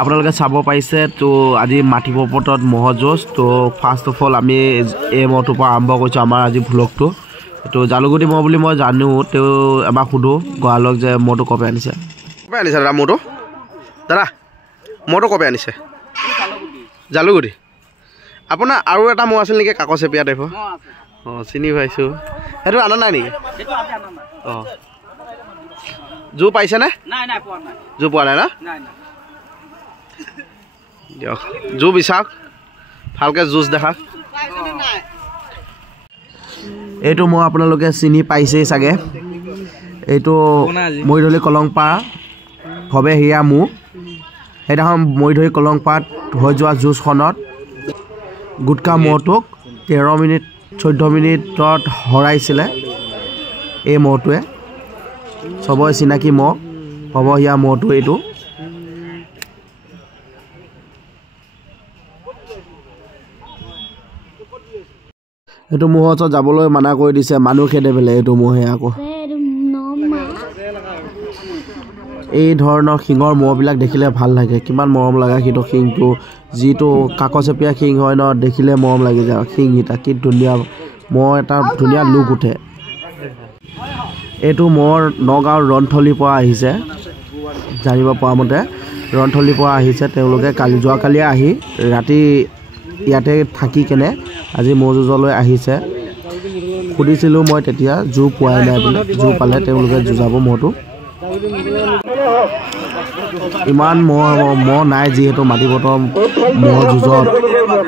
আপোনালোকে চাব পাইছে তো আজি মাটিব পটত মহ যুঁজ তো ফাৰ্ষ্ট অফ অল আমি এই মহটোৰ পৰা আৰম্ভ কৰিছোঁ আমাৰ আজি ভ্লগটো তো জালুগুটি মহ বুলি মই জানো তেওঁ এবাৰ সোধোঁ গঁৰালক যে মহটো কপে আনিছে দাদা মহটো দাদা মহটো কপে আনিছে জালুগুটি আপোনাৰ আৰু এটা মহ আছিল নেকি কাকচেপীয়া টাইপৰ অঁ চিনি পাইছোঁ সেইটো আনা নাই নেকি অঁ জু পাইছেনে জু পোৱা নাই ন দিয়ক জু বিচাৰক ভালকৈ জুচ দেখাওক এইটো মই আপোনালোকে চিনি পাইছেই চাগে এইটো মৰিধলি কলংপাৰ ভৱে হিয়া মো সেইদিনাখন মৰিধলি কলংপাত হৈ যোৱা যুঁজখনত গুটকা মহটোক 13 মিনিট 14 মিনিটত হৰাইছিলে এই মহটোৱে সবৰে চিনাকি মহ ভৱ হিয়া মহটো এইটো মহৰ ওচৰত যাবলৈ মানা কৰি দিছে মানুহ খেদে পেলে এইটো মহে আকৌ এই ধৰণৰ শিঙৰ মহবিলাক দেখিলে ভাল লাগে কিমান মৰম লগা সেইটো শিংটো যিটো কাকচেপীয়া শিং হয় ন দেখিলে মৰম লাগি যায় শিংকেইটা কি ধুনীয়া মহ এটা ধুনীয়া লুক উঠে এইটো মহ নগাঁৱৰ ৰন্থলীৰ পৰা আহিছে জানিব পৰা মতে ৰন্থলীৰ পৰা আহিছে তেওঁলোকে যোৱাকালি আহি ৰাতি ইয়াতে থাকি কেনে আজি মহ যুঁজলৈ আহিছে সুধিছিলোঁ মই তেতিয়া জু পোৱাই নাই বুলি জু পালে তেওঁলোকে যুঁজাব মহটো ইমান মহ নাই যিহেতু মাটিবতৰ মহ যুঁজত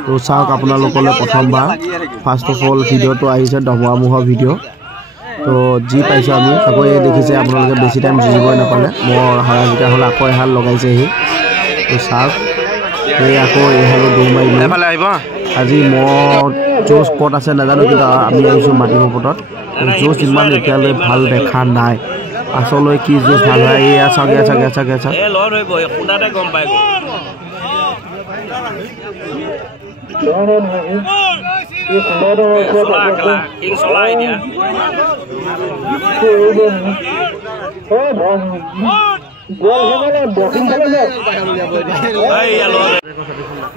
তো চাওক আপোনালোকলৈ প্ৰথমবাৰ ফাৰ্ষ্ট অফ অল ভিডিঅ'টো আহিছে ধমুৱা মহৰ ভিডিঅ' তো যি পাইছোঁ আমি আকৌ এই দেখিছে আপোনালোকে বেছি টাইম যুঁজিবই নাপালে মহ হাৰা জিকা হ'লে আকৌ এহাল লগাইছেহি তো চাওক এই আকৌ এইহালো দৌৰ মাৰিলে আজি মহ যুঁজ ক'ত আছে নাজানো কিন্তু আমি আহিছোঁ মাটিব পটত যুঁজ ইমান এতিয়ালৈ ভাল দেখা নাই পাছলৈ কি যুঁজ ভাল হয় এয়া চাওক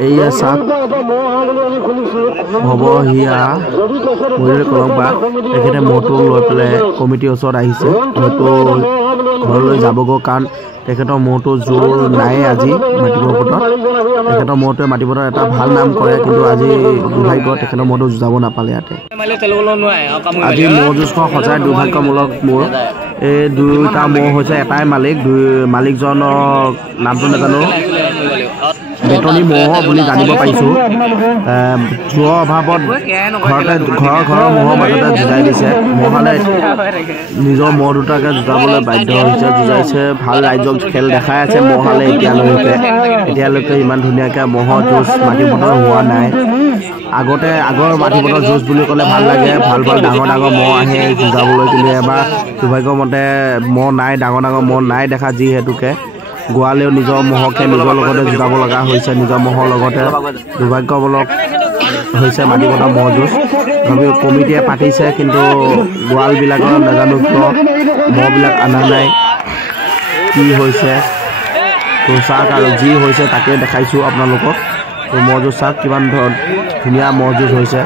এইয়া চাওক ভৱ হিয়া মৰিধলি কলংপা তেখেতে মহটো লৈ পেলাই কমিটিৰ ওচৰত আহিছে হয়তো ঘৰলৈ যাবগৈ কাৰণ তেখেতৰ মহটো জোৰ নাই আজি মাটিব পটত তেখেতৰ মহটোৱে মাটিবটত এটা ভাল নাম কৰে কিন্তু আজি দুৰ্ভাগ্য তেখেতৰ মহটো যুঁজাব নাপালে ইয়াতে আজি মহ যুঁজখন সঁচাই দুৰ্ভাগ্যমূলক মোৰ এই দুটা মহ হৈছে এটাই মালিকজনৰ নামটো নাজানো বেতনী মহ বুলি জানিব পাৰিছোঁ জুৰৰ অভাৱত ঘৰৰ মহৰ মাজতে যুঁজাই দিছে মহালে নিজৰ মহ দুটাকে যুঁজাবলৈ বাধ্য হৈছে যুঁজাইছে ভাল ৰাইজক খেল দেখাই আছে মহালে এতিয়ালৈকে ইমান ধুনীয়াকৈ মহৰ যুঁজ মাটিবটৰ হোৱা নাই আগৰ মাটিবটৰ যুঁজ বুলি ক'লে ভাল লাগে ভাল ডাঙৰ মহ আহে যুঁজাবলৈ কিন্তু এবাৰ দুৰ্ভাগ্যমতে মহ নাই ডাঙৰ মহ নাই দেখা যিহেতুকে গোৱালেও নিজৰ মহকে নিজৰ লগতে যুঁজাব লগা হৈছে নিজৰ মহৰ লগতে দুৰ্ভাগ্যমূলক হৈছে মাটিবটৰ মহ যুঁজ কমিটিয়ে পাতিছে কিন্তু গোৱালবিলাকৰ নাজানো কিয় মহবিলাক অনা নাই কি হৈছে তো চাওক আৰু যি হৈছে তাকে দেখাইছোঁ আপোনালোকক তো মহ যুঁজ চাওক কিমান ধুনীয়া মহ যুঁজ হৈছে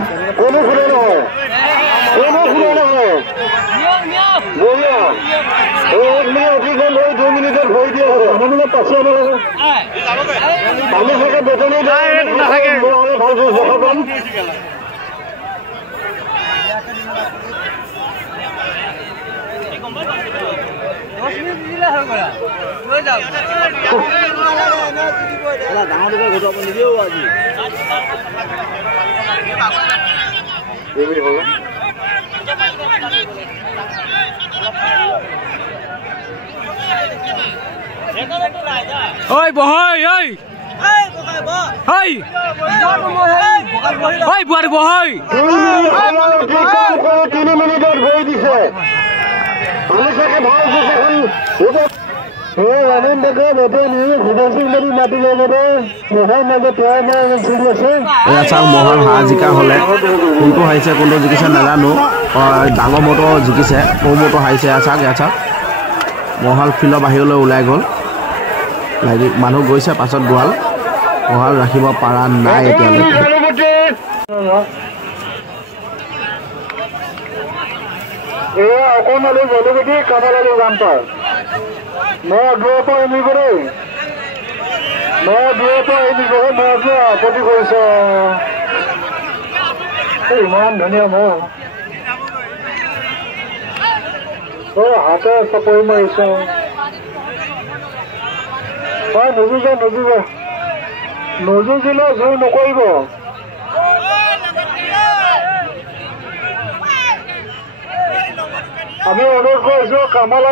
ঐ বহৈ ঐ ঐ ঐ বুঢ়াটো বহৈ 3 মিনিটত হৈ দিছে মহৰ হাঁহ জিকা হ'লে কোনটো হাৰিছে কোনটো জিকিছে নাজানো ডাঙৰ মহটো জিকিছে সৰু মহটো হাৰিছে চাওক মহাল ফিল্ডৰ বাহিৰলৈ ওলাই গ'ল লাগি মানুহ গৈছে পাছত গোৱাল ৰাখিব পৰা নাই এতিয়ালৈকে অকণমালি জলুগুটি কামালালি জানপাৰ মই দূৰৰ পৰা এনিবৰে মই আপত্তি কৰিছে ইমান ধুনীয়া মহ হাতে চাপৰি মাৰিছে নুজুজিলে জোৰ নকৰিব আমি অনুৰোধ কৰিছো কামালা